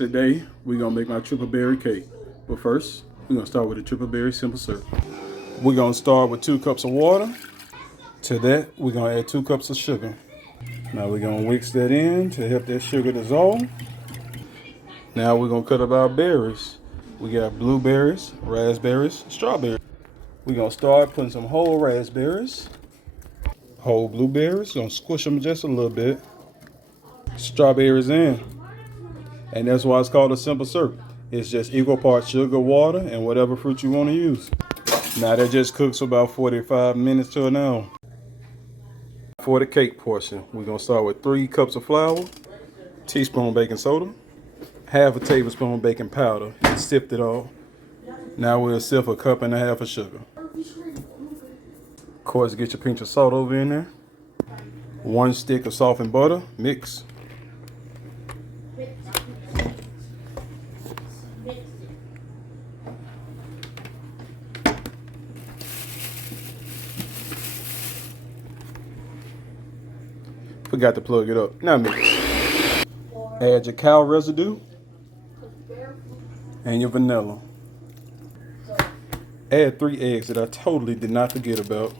Today, we're gonna make my triple berry cake. But first, we're gonna start with a triple berry simple syrup. We're gonna start with 2 cups of water. To that, we're gonna add 2 cups of sugar. Now we're gonna mix that in to help that sugar dissolve. Now we're gonna cut up our berries. We got blueberries, raspberries, strawberries. We're gonna start putting some whole raspberries, whole blueberries. Gonna squish them just a little bit. Strawberries in. And that's why it's called a simple syrup. It's just equal parts sugar, water, and whatever fruit you want to use. Now that just cooks for about 45 minutes to an hour. For the cake portion, we're gonna start with 3 cups of flour, teaspoon baking soda, half a tablespoon baking powder, and sift it all. Now we'll sift a cup and a half of sugar. Of course, get your pinch of salt over in there. 1 stick of softened butter, mix. Forgot to plug it up. Now mix. Add your cow residue and your vanilla. Add 3 eggs that I totally did not forget about.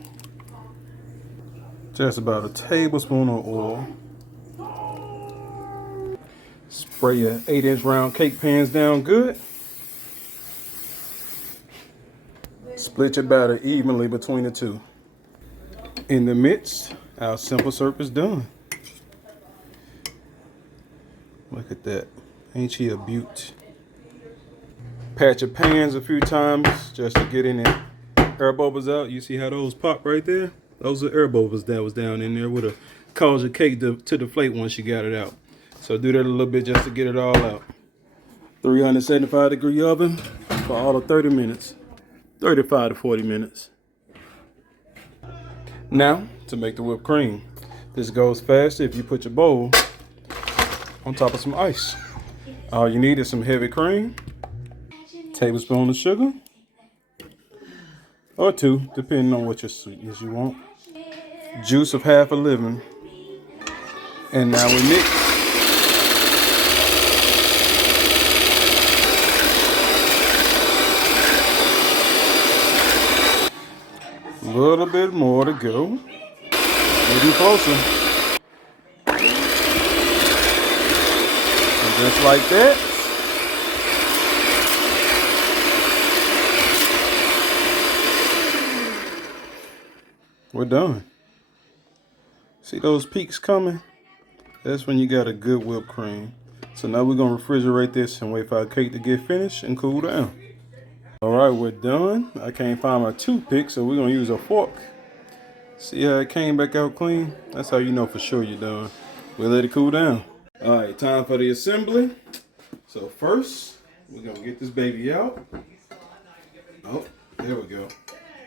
Just about a tablespoon of oil. Spray your 8-inch round cake pans down good. Split your batter evenly between the 2. In the midst, our simple syrup is done. Look at that. Ain't she a beaut? Pat your pans a few times just to get any air bubbles out. You see how those pop right there? Those are air bubbles that was down in there. Would have caused your cake to deflate once you got it out. So do that a little bit just to get it all out. 375-degree oven for all of 30 minutes. 35 to 40 minutes. Now, to make the whipped cream. This goes faster if you put your bowl on top of some ice. All you need is some heavy cream, tablespoon of sugar, or 2, depending on what your sweetness you want. Juice of half a lemon. And now we mix. A little bit more to go. Getting closer. And just like that. We're done. See those peaks coming? That's when you got a good whipped cream. So now we're gonna refrigerate this and wait for our cake to get finished and cool down. All right, we're done. I can't find my toothpick, so we're gonna use a fork. See how it came back out clean? That's how you know for sure you're done. We'll let it cool down. All right, time for the assembly. So first, we're gonna get this baby out. Oh, there we go.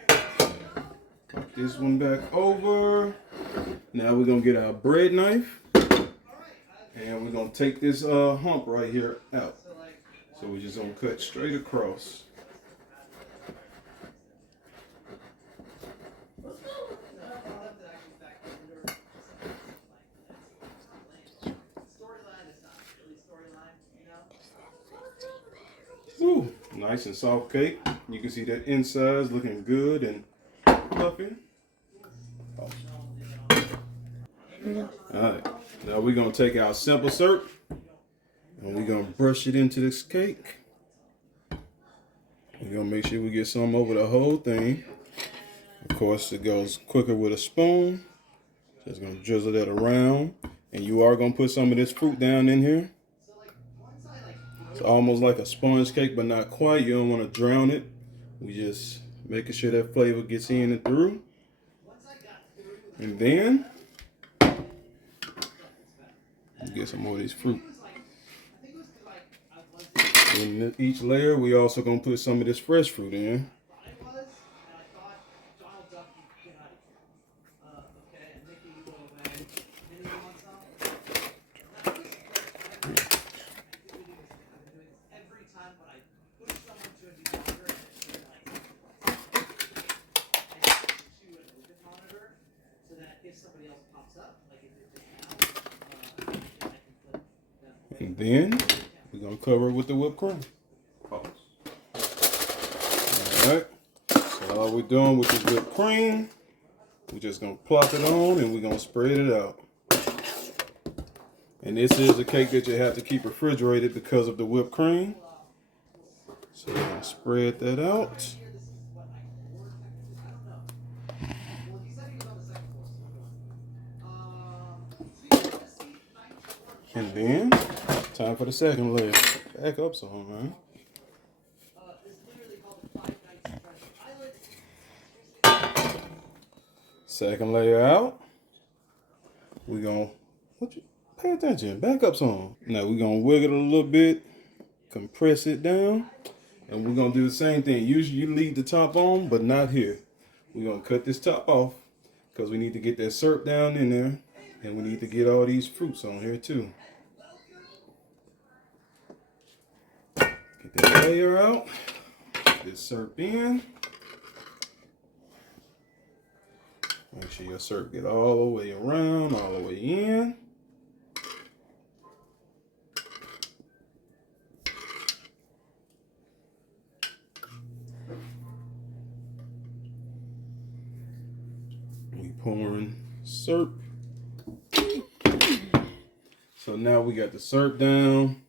Pop this one back over. Now we're gonna get our bread knife. And we're gonna take this hump right here out. So we're just gonna cut straight across. Ooh, nice and soft cake. You can see that inside is looking good and fluffy. Alright, now we're going to take our simple syrup and we're going to brush it into this cake. We're going to make sure we get some over the whole thing. Of course, it goes quicker with a spoon. Just going to drizzle that around. And you are going to put some of this fruit down in here. It's almost like a sponge cake, but not quite. You don't want to drown it. We just making sure that flavor gets in and through. And then get some more of this fruit. In each layer, we also gonna put some of this fresh fruit in. And then we're gonna cover it with the whipped cream. All right. So all we're doing with this whipped cream, we're just gonna plop it on and we're gonna spread it out. And this is a cake that you have to keep refrigerated because of the whipped cream. So we're gonna spread that out. And then, time for the second layer. Back up some, man. Second layer out. We're gonna, pay attention, back up some. Now we're gonna wiggle it a little bit, compress it down, and we're gonna do the same thing. Usually you leave the top on, but not here. We're gonna cut this top off because we need to get that syrup down in there, and we need to get all these fruits on here too. Get that layer out, get this syrup in. Make sure your syrup get all the way around, all the way in. We pouring syrup. So now we got the syrup down.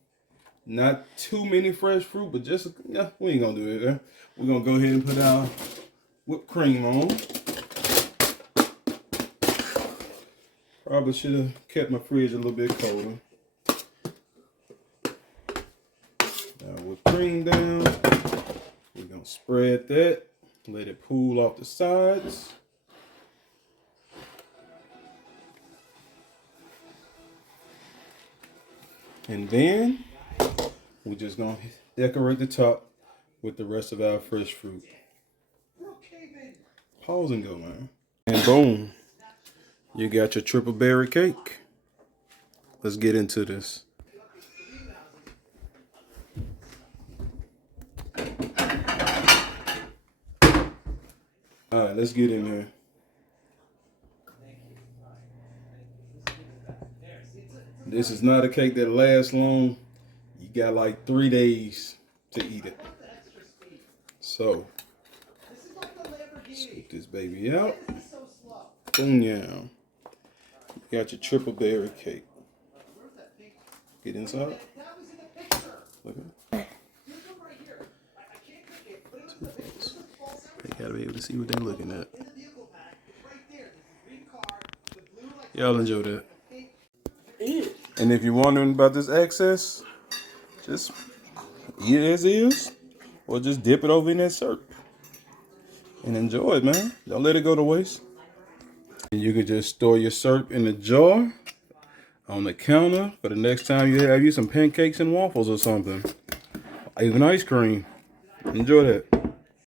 Not too many fresh fruit, but just, yeah, we ain't gonna do it there. We're gonna go ahead and put our whipped cream on. Probably should have kept my fridge a little bit colder. Now whipped cream down. We're gonna spread that. Let it pool off the sides. And then we're just gonna decorate the top with the rest of our fresh fruit. Pause and go, man. And boom, you got your triple berry cake. Let's get into this. All right, let's get in here. This is not a cake that lasts long. You got like 3 days to eat it. So, scoop this baby out. Boom, yeah. You got your triple berry cake. Get inside. Look at it. They gotta be able to see what they're looking at. Y'all enjoy that. And if you're wondering about this excess, just eat it as is, or just dip it over in that syrup and enjoy it, man. Don't let it go to waste. And you can just store your syrup in a jar on the counter for the next time you have you some pancakes and waffles or something, even ice cream. Enjoy that.